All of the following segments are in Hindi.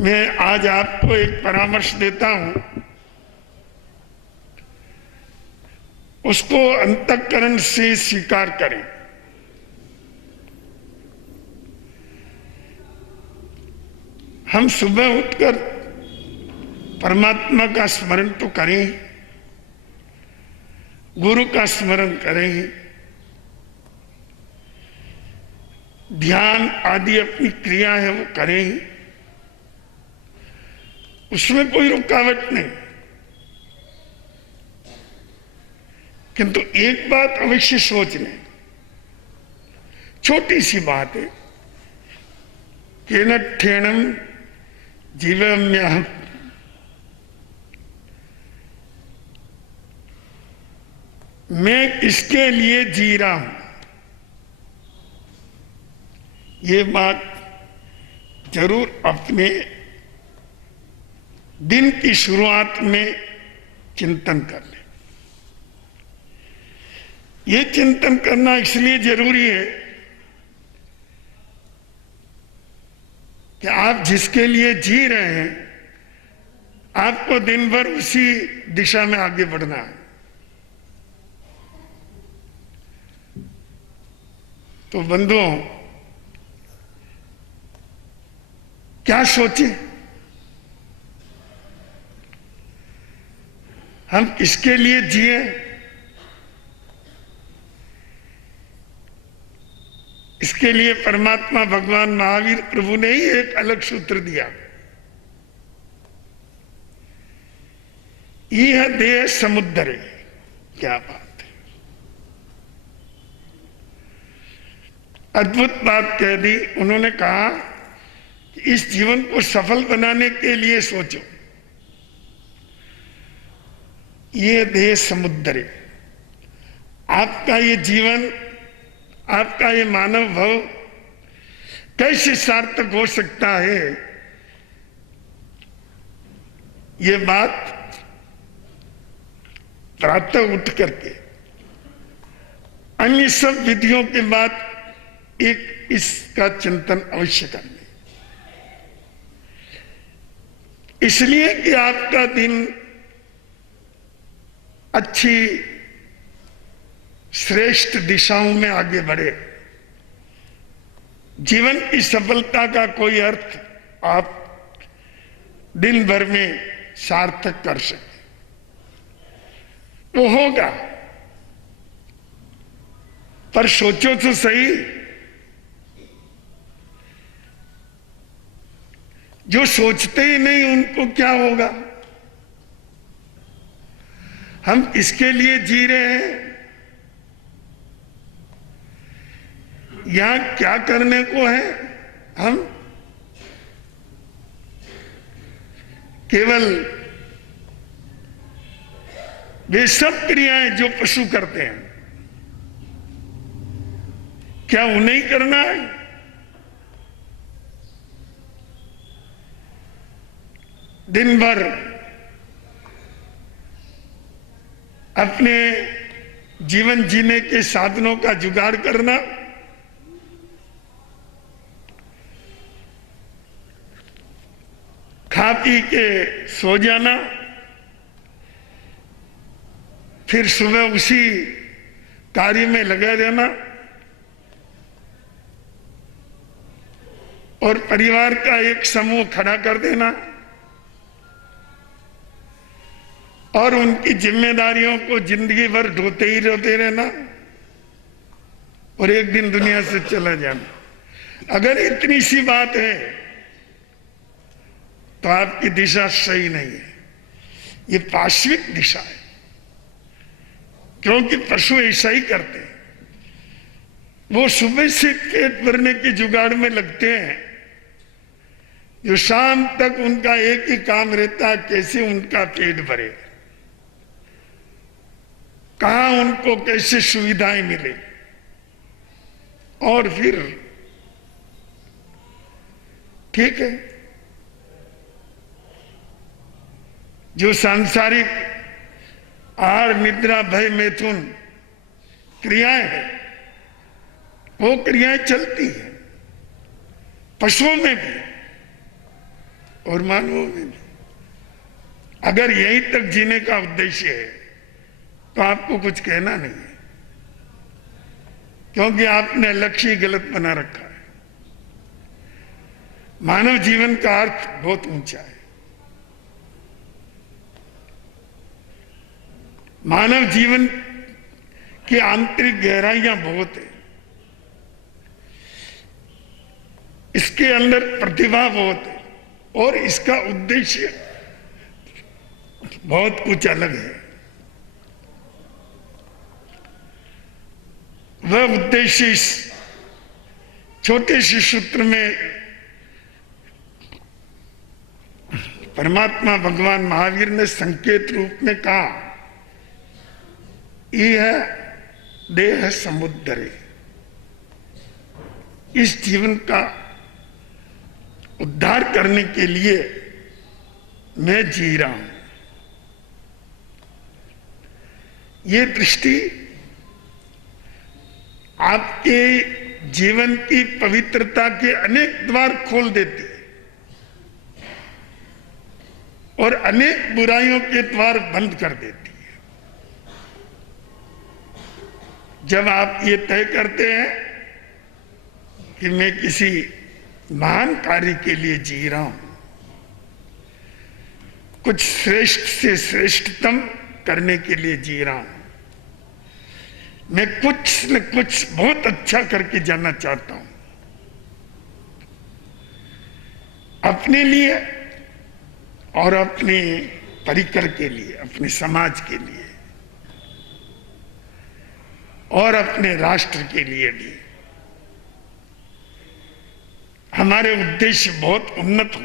मैं आज आपको एक परामर्श देता हूं, उसको अंतःकरण से स्वीकार करें। हम सुबह उठकर परमात्मा का स्मरण तो करें, गुरु का स्मरण करें, ध्यान आदि अपनी क्रिया है वो करें, उसमें कोई रुकावट नहीं। किंतु एक बात अवश्य सोच लें, छोटी सी बात है, केन ठेणम जीवम्यहम्, मैं किसके लिए जी रहा हूं, ये बात जरूर अपने दिन की शुरुआत में चिंतन कर लें। ये चिंतन करना इसलिए जरूरी है कि आप जिसके लिए जी रहे हैं, आपको दिन भर उसी दिशा में आगे बढ़ना है। तो बंधुओं, क्या सोचें, हम किसके लिए जिए? इसके लिए परमात्मा भगवान महावीर प्रभु ने ही एक अलग सूत्र दिया। यह देह समुद्र है। क्या बात है, अद्भुत बात कह दी उन्होंने। कहा कि इस जीवन को सफल बनाने के लिए सोचो, ये देह समुद्र है। आपका ये जीवन, आपका ये मानव भव कैसे सार्थक हो सकता है, ये बात प्रातः उठ करके अन्य सब विधियों के बाद एक इसका चिंतन अवश्य करना, इसलिए कि आपका दिन अच्छी श्रेष्ठ दिशाओं में आगे बढ़े। जीवन की सफलता का कोई अर्थ आप दिन भर में सार्थक कर सके तो होगा, पर सोचो तो सही, जो सोचते ही नहीं उनको क्या होगा? हम किसके लिए जी रहे हैं, यहां क्या करने को है? हम केवल वे सब क्रियाएं जो पशु करते हैं, क्या उन्हें ही करना है? दिन भर अपने जीवन जीने के साधनों का जुगाड़ करना, खा पी के सो जाना, फिर सुबह उसी कार्य में लगा रहना, और परिवार का एक समूह खड़ा कर देना और उनकी जिम्मेदारियों को जिंदगी भर ढोते ही ढोते रहना और एक दिन दुनिया से चला जाना। अगर इतनी सी बात है तो आपकी दिशा सही नहीं है, ये पाश्विक दिशा है, क्योंकि पशु ऐसा ही करते हैं। वो सुबह से पेट भरने की जुगाड़ में लगते हैं, जो शाम तक उनका एक ही काम रहता है, कैसे उनका पेट भरे, कहां उनको कैसे सुविधाएं मिले, और फिर ठीक है, जो सांसारिक आहार निद्रा भय मैथुन क्रियाएं हैं, वो क्रियाएं चलती हैं पशुओं में भी। और मानवों में भी। अगर यहीं तक जीने का उद्देश्य है तो आपको कुछ कहना नहीं है, क्योंकि आपने लक्ष्य गलत बना रखा है। मानव जीवन का अर्थ बहुत ऊंचा है। मानव जीवन की आंतरिक गहराइयां बहुत है, इसके अंदर प्रतिभा बहुत है और इसका उद्देश्य बहुत कुछ अलग है। वह उद्देश्य इस छोटे से सूत्र में परमात्मा भगवान महावीर ने संकेत रूप में कहा, यह देह समुद्र है। इस जीवन का उद्धार करने के लिए मैं जी रहा हूं। ये दृष्टि आपके जीवन की पवित्रता के अनेक द्वार खोल देती है और अनेक बुराइयों के द्वार बंद कर देती है। जब आप ये तय करते हैं कि मैं किसी महान कार्य के लिए जी रहा हूं, कुछ श्रेष्ठ से श्रेष्ठतम करने के लिए जी रहा हूं, मैं कुछ न कुछ बहुत अच्छा करके जाना चाहता हूं, अपने लिए और अपने परिकर के लिए, अपने समाज के लिए और अपने राष्ट्र के लिए भी। हमारे उद्देश्य बहुत उन्नत हो।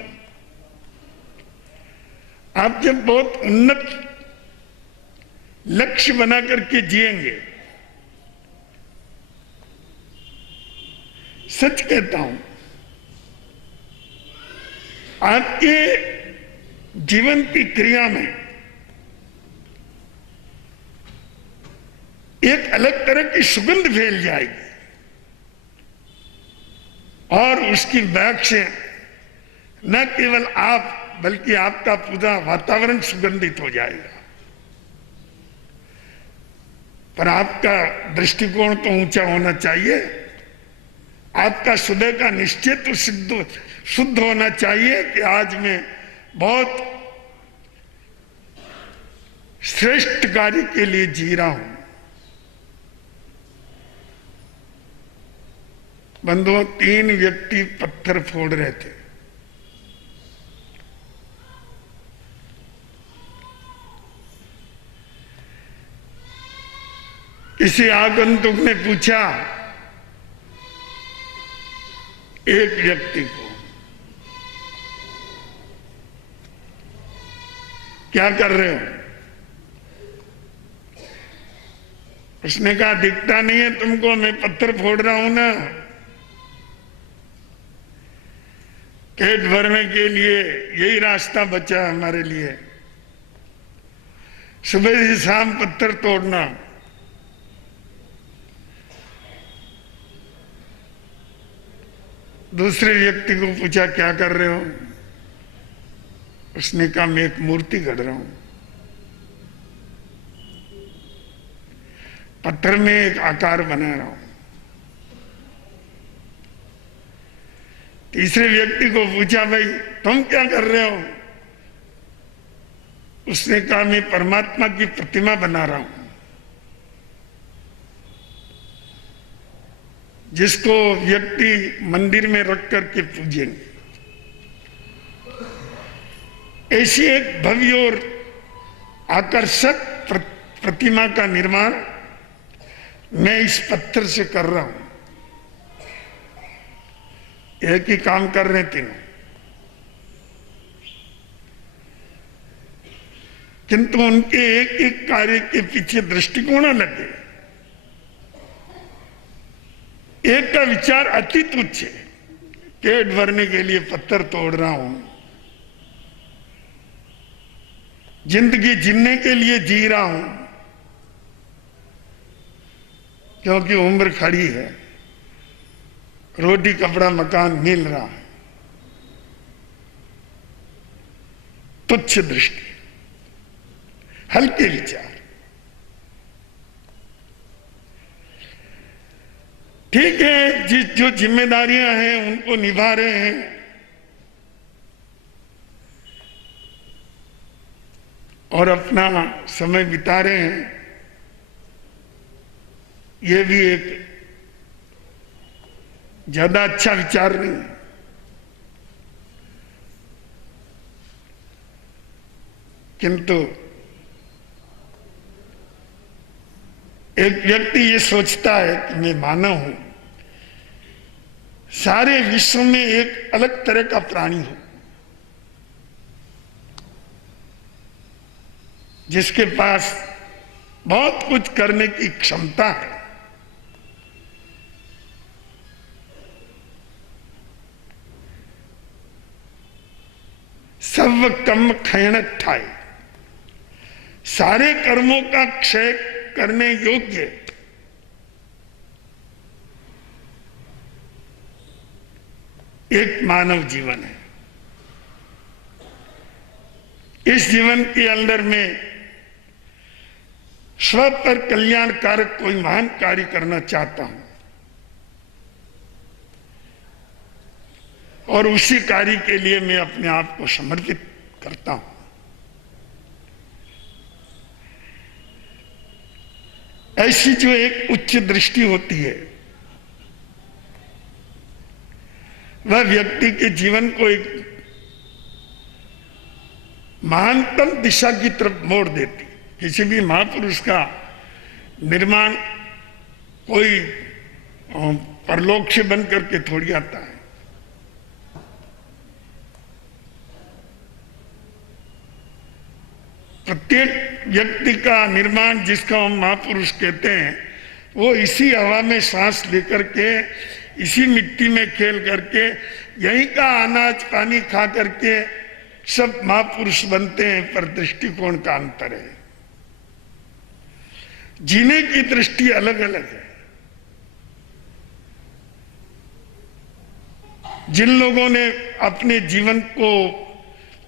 आप जब बहुत उन्नत लक्ष्य बना करके जिएंगे, सच कहता हूं, आपके जीवन की क्रिया में एक अलग तरह की सुगंध फैल जाएगी और उसकी बैक से न केवल आप बल्कि आपका पूरा वातावरण सुगंधित हो जाएगा। पर आपका दृष्टिकोण तो ऊंचा होना चाहिए, आपका हृदय का निश्चय तो शुद्ध होना चाहिए कि आज मैं बहुत श्रेष्ठ कार्य के लिए जी रहा हूं। बंधुओं, 3 व्यक्ति पत्थर फोड़ रहे थे। किसी आगंतुक ने पूछा एक व्यक्ति को, क्या कर रहे हो? उसने कहा, दिखता नहीं है तुमको, मैं पत्थर फोड़ रहा हूं ना, पेट भरने के लिए यही रास्ता बचा है हमारे लिए, सुबह से शाम पत्थर तोड़ना। दूसरे व्यक्ति को पूछा, क्या कर रहे हो? उसने कहा, मैं एक मूर्ति गढ़ रहा हूं, पत्थर में एक आकार बना रहा हूं। तीसरे व्यक्ति को पूछा, भाई तुम क्या कर रहे हो? उसने कहा, मैं परमात्मा की प्रतिमा बना रहा हूं, जिसको व्यक्ति मंदिर में रख करके पूजेंगे। ऐसी एक भव्य और आकर्षक प्रतिमा का निर्माण मैं इस पत्थर से कर रहा हूं। एक ही काम कर रहे तीनों, किंतु उनके एक एक कार्य के पीछे दृष्टिकोण अलग है। एक का विचार अति तुच्छ है, पेट भरने के लिए पत्थर तोड़ रहा हूं, जिंदगी जीने के लिए जी रहा हूं, क्योंकि उम्र खड़ी है, रोटी कपड़ा मकान मिल रहा है। तुच्छ दृष्टि, हल्के विचार। ठीक है, जो जिम्मेदारियां हैं उनको निभा रहे हैं, और अपना समय बिता रहे हैं, ये भी एक ज्यादा अच्छा विचार नहीं है। किंतु एक व्यक्ति ये सोचता है कि मैं मानव हूं, सारे विश्व में एक अलग तरह का प्राणी हूं, जिसके पास बहुत कुछ करने की क्षमता है। सर्व कर्म क्षय ठाई, सारे कर्मों का क्षय करने योग्य एक मानव जीवन है। इस जीवन के अंदर में स्व पर कल्याणकारक कोई महान कार्य करना चाहता हूं, और उसी कार्य के लिए मैं अपने आप को समर्पित करता हूं। ऐसी जो एक उच्च दृष्टि होती है, वह व्यक्ति के जीवन को एक महानतम दिशा की तरफ मोड़ देती। किसी भी महापुरुष का निर्माण कोई परलोक से बन करके थोड़ी आता है। प्रत्येक व्यक्ति का निर्माण, जिसका हम महापुरुष कहते हैं, वो इसी हवा में सांस लेकर के, इसी मिट्टी में खेल करके, यहीं का अनाज पानी खा करके सब महापुरुष बनते हैं, पर दृष्टिकोण का अंतर है। जीने की दृष्टि अलग अलग है। जिन लोगों ने अपने जीवन को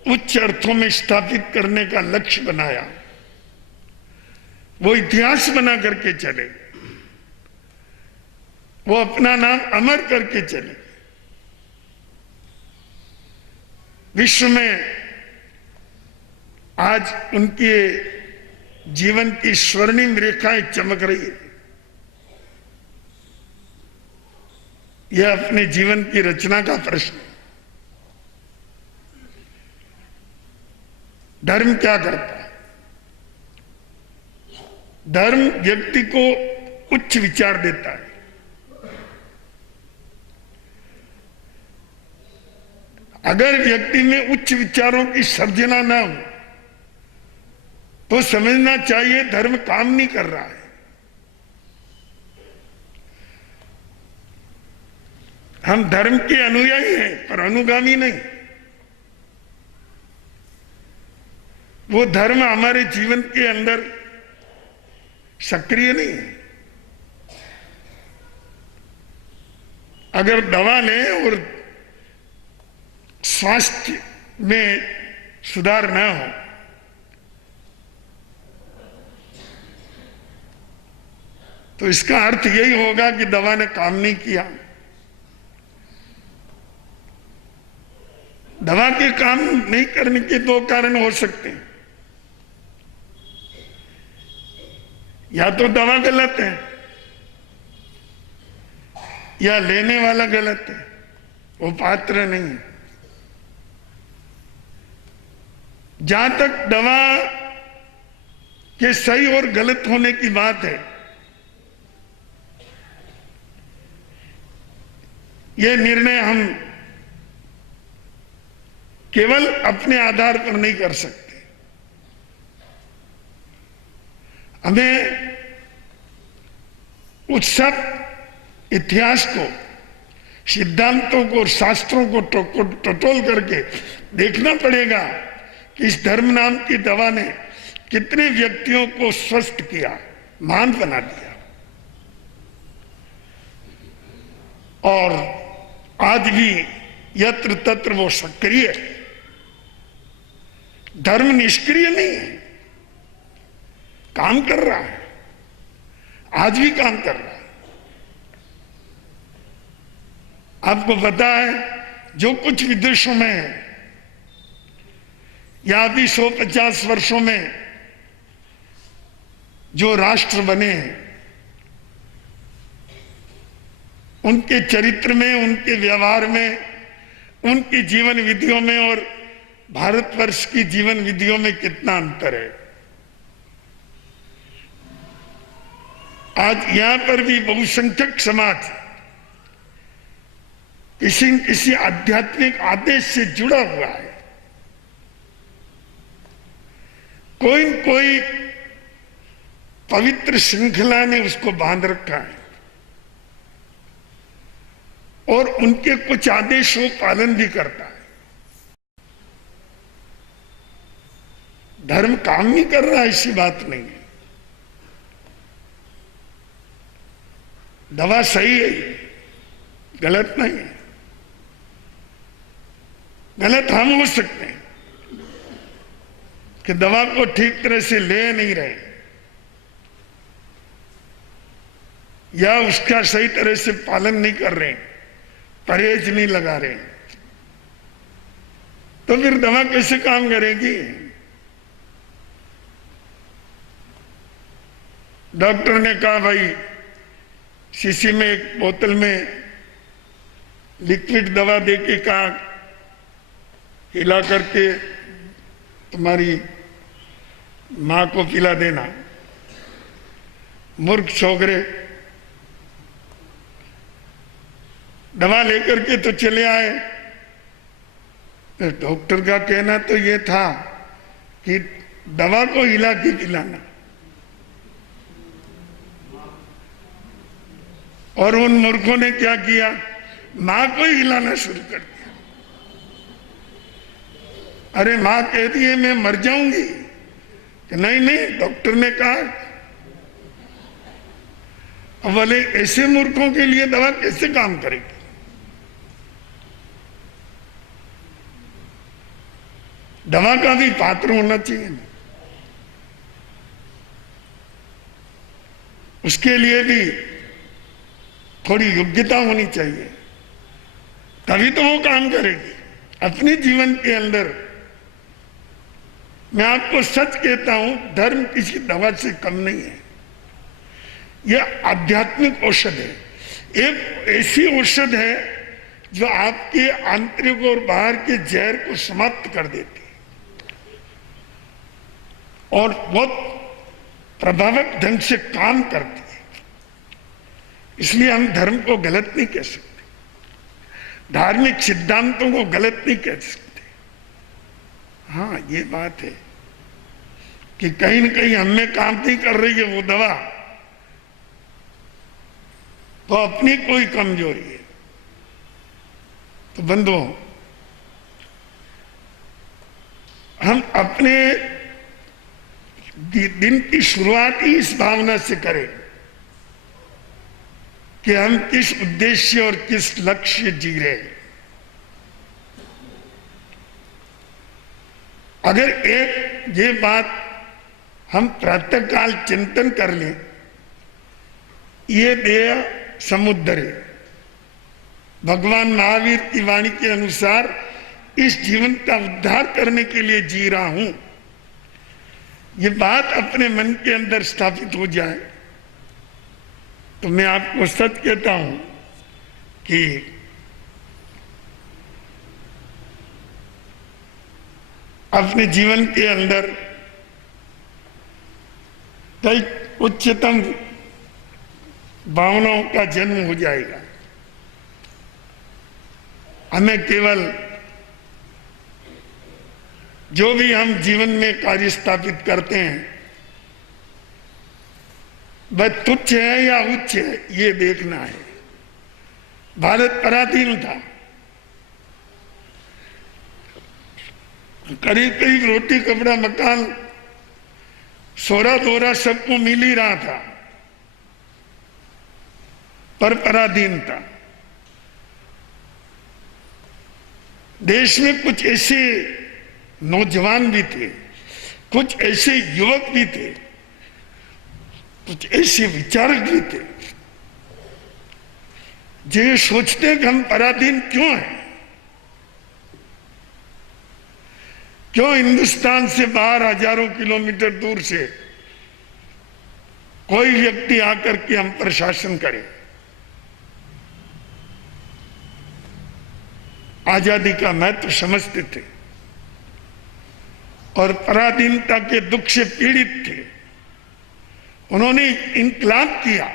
उच्च अर्थों में स्थापित करने का लक्ष्य बनाया, वो इतिहास बना करके चले, वो अपना नाम अमर करके चले। विश्व में आज उनके जीवन की स्वर्णिम रेखाएं चमक रही है। यह अपने जीवन की रचना का प्रश्न है। धर्म क्या करता है? धर्म व्यक्ति को उच्च विचार देता है। अगर व्यक्ति में उच्च विचारों की सर्जना ना हो तो समझना चाहिए धर्म काम नहीं कर रहा है। हम धर्म के अनुयायी हैं पर अनुगामी नहीं। वो धर्म हमारे जीवन के अंदर सक्रिय नहीं है। अगर दवा लें और स्वास्थ्य में सुधार न हो तो इसका अर्थ यही होगा कि दवा ने काम नहीं किया। दवा के काम नहीं करने के दो कारण हो सकते हैं। या तो दवा गलत है या लेने वाला गलत है, वो पात्र नहीं है। जहां तक दवा के सही और गलत होने की बात है, यह निर्णय हम केवल अपने आधार पर नहीं कर सकते। हमें उस सब इतिहास को, सिद्धांतों को और शास्त्रों को टटोल करके देखना पड़ेगा कि इस धर्म नाम की दवा ने कितने व्यक्तियों को स्वस्थ किया, महान बना दिया। और आज भी यत्र तत्र वो सक्रिय है। धर्म निष्क्रिय नहीं है, काम कर रहा है, आज भी काम कर रहा है। आपको पता है जो कुछ विदेशों में है या अभी 150 वर्षों में जो राष्ट्र बने हैं, उनके चरित्र में, उनके व्यवहार में, उनकी जीवन विधियों में और भारतवर्ष की जीवन विधियों में कितना अंतर है। आज यहां पर भी बहुसंख्यक समाज किसी न किसी आध्यात्मिक आदेश से जुड़ा हुआ है। कोई न कोई पवित्र श्रृंखला ने उसको बांध रखा है और उनके कुछ आदेशों का पालन भी करता है। धर्म काम नहीं कर रहा, ऐसी बात नहीं है। दवा सही है, गलत नहीं है। गलत हम हो सकते हैं कि दवा को ठीक तरह से ले नहीं रहे या उसका सही तरह से पालन नहीं कर रहे, परहेज नहीं लगा रहे, तो फिर दवा कैसे काम करेगी? डॉक्टर ने कहा भाई शीशी में एक बोतल में लिक्विड दवा देके कहा हिला करके तुम्हारी मां को पिला देना। मूर्ख छोकरे दवा लेकर के तो चले आए। डॉक्टर का कहना तो ये था कि दवा को हिला के पिलाना, और उन मूर्खों ने क्या किया, मां को हिलाना शुरू कर दिया। अरे मां कहती है मैं मर जाऊंगी, कि नहीं नहीं, डॉक्टर ने कहा। अब बोले ऐसे मूर्खों के लिए दवा कैसे काम करेगी? दवा का भी पात्र होना चाहिए ना, उसके लिए भी थोड़ी योग्यता होनी चाहिए, तभी तो वो काम करेगी। अपने जीवन के अंदर मैं आपको सच कहता हूं, धर्म किसी दवा से कम नहीं है। यह आध्यात्मिक औषध है, एक ऐसी औषध है जो आपके आंतरिक और बाहर के जहर को समाप्त कर देती है और बहुत प्रभावक ढंग से काम करती है। इसलिए हम धर्म को गलत नहीं कह सकते, धार्मिक सिद्धांतों को गलत नहीं कह सकते। हाँ, ये बात है कि कहीं न कहीं हमें काम नहीं कर रही है वो दवा, तो अपनी कोई कमजोरी है। तो बंधुओं, हम अपने दिन की शुरुआत ही इस भावना से करें कि हम किस उद्देश्य और किस लक्ष्य जी रहे हैं। अगर एक ये बात हम प्रातःकाल चिंतन कर लें, ये देह समुद्र है। भगवान महावीर की वाणी के अनुसार इस जीवन का उद्धार करने के लिए जी रहा हूं, ये बात अपने मन के अंदर स्थापित हो जाए, तो मैं आपको सच कहता हूं कि अपने जीवन के अंदर कई उच्चतम भावनाओं का जन्म हो जाएगा। हमें केवल जो भी हम जीवन में कार्य स्थापित करते हैं वह तुच्छ है या उच्च है, ये देखना है। भारत पराधीन था, करीब करीब रोटी कपड़ा मकान सोरा दोरा सबको मिल ही रहा था, पर पराधीन था। देश में कुछ ऐसे नौजवान भी थे, कुछ ऐसे युवक भी थे, कुछ ऐसे विचारक भी थे जो ये सोचते हैं कि हम पराधीन क्यों हैं, क्यों हिंदुस्तान से बाहर हजारों किलोमीटर दूर से कोई व्यक्ति आकर के हम पर शासन करे। आजादी का महत्व समझते थे और पराधीनता के दुख से पीड़ित थे। उन्होंने इनकलाब किया,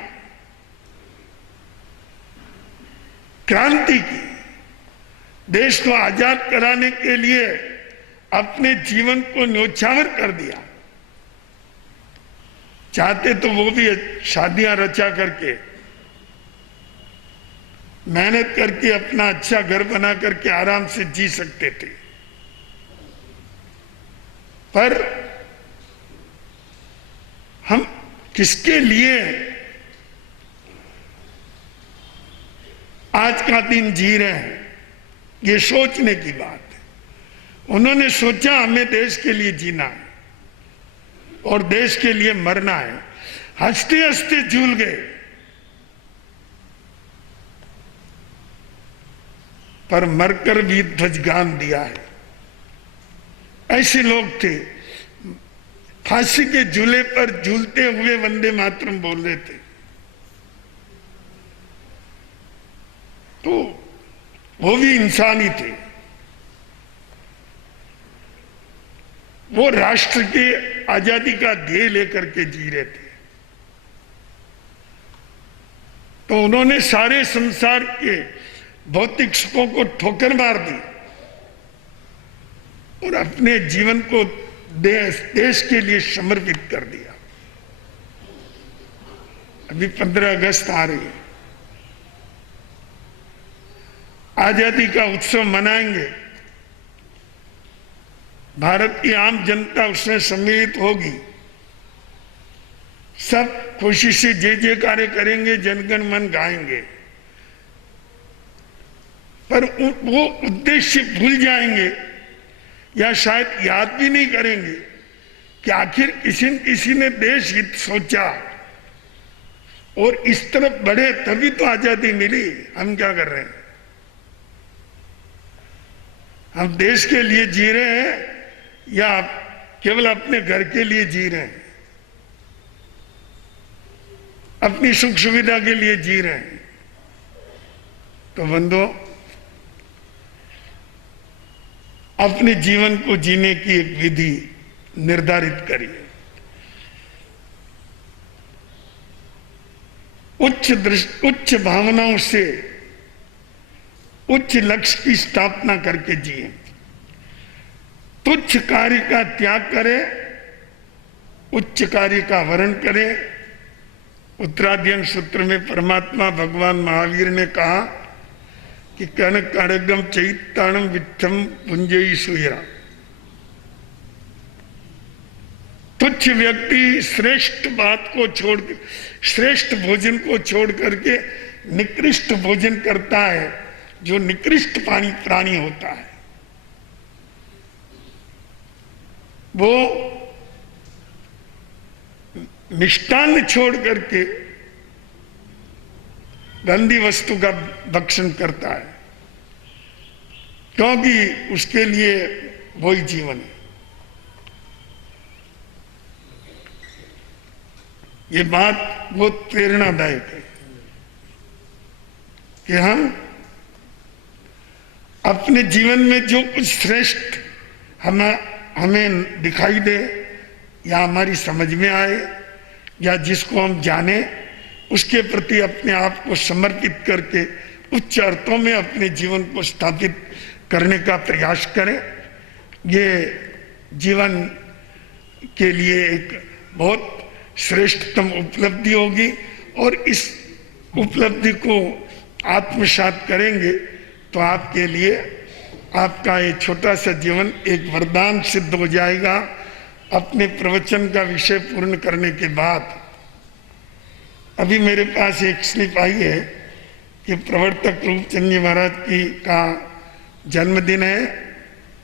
क्रांति की, देश को आजाद कराने के लिए अपने जीवन को न्योछावर कर दिया। चाहते तो वो भी शादियां रचा करके, मेहनत करके अपना अच्छा घर बना करके आराम से जी सकते थे, पर हम किसके लिए आज का दिन जी रहे हैं, ये सोचने की बात है। उन्होंने सोचा हमें देश के लिए जीना है और देश के लिए मरना है। हंसते हंसते झूल गए, पर मरकर भी ध्वजगान दिया है। ऐसे लोग थे, फांसी के झूले पर झूलते हुए वंदे मातरम बोल रहे थे। तो वो भी इंसान ही थे, वो राष्ट्र के आजादी का ध्येय लेकर के जी रहे थे। तो उन्होंने सारे संसार के भौतिक सुखों को ठोकर मार दी और अपने जीवन को देश के लिए समर्पित कर दिया। अभी 15 अगस्त आ रही है, आजादी का उत्सव मनाएंगे, भारत की आम जनता उसमें सम्मिलित होगी, सब खुशी से जय जयकारे करेंगे, जनगण मन गाएंगे, पर वो उद्देश्य भूल जाएंगे या शायद याद भी नहीं करेंगे कि आखिर किसी न किसी ने देश हित सोचा और इस तरफ बढ़े तभी तो आजादी मिली। हम क्या कर रहे हैं? हम देश के लिए जी रहे हैं या केवल अपने घर के लिए जी रहे हैं, अपनी सुख सुविधा के लिए जी रहे हैं? तो बंधुओं, अपने जीवन को जीने की एक विधि निर्धारित करिए। उच्च भावनाओं से उच्च लक्ष्य की स्थापना करके जिए। तुच्छ कार्य का त्याग करें, उच्च कार्य का वर्ण करें। उत्तराध्ययन सूत्र में परमात्मा भगवान महावीर ने कहा कि कण कणगम चैताणम वित्थम पुंजयी सुयरा। तुच्छ व्यक्ति श्रेष्ठ बात को छोड़, श्रेष्ठ भोजन को छोड़ करके निकृष्ट भोजन करता है, जो निकृष्ट प्राणी होता है। वो मिष्टान्न छोड़ करके गंदी वस्तु का भक्षण करता है, क्योंकि उसके लिए वही जीवन है। ये बात बहुत प्रेरणादायक है कि हम अपने जीवन में जो कुछ श्रेष्ठ हमें दिखाई दे या हमारी समझ में आए या जिसको हम जाने, उसके प्रति अपने आप को समर्पित करके उच्च अर्थों में अपने जीवन को स्थापित करने का प्रयास करें। ये जीवन के लिए एक बहुत श्रेष्ठतम उपलब्धि होगी और इस उपलब्धि को आत्मसात करेंगे तो आपके लिए आपका ये छोटा सा जीवन एक वरदान सिद्ध हो जाएगा। अपने प्रवचन का विषय पूर्ण करने के बाद अभी मेरे पास एक स्लिप आई है कि प्रवर्तक रूपचंद जी महाराज की का जन्मदिन है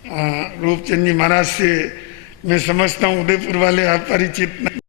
रूपचंद जी महाराज से मैं समझता हूँ उदयपुर वाले अपरिचित नहीं।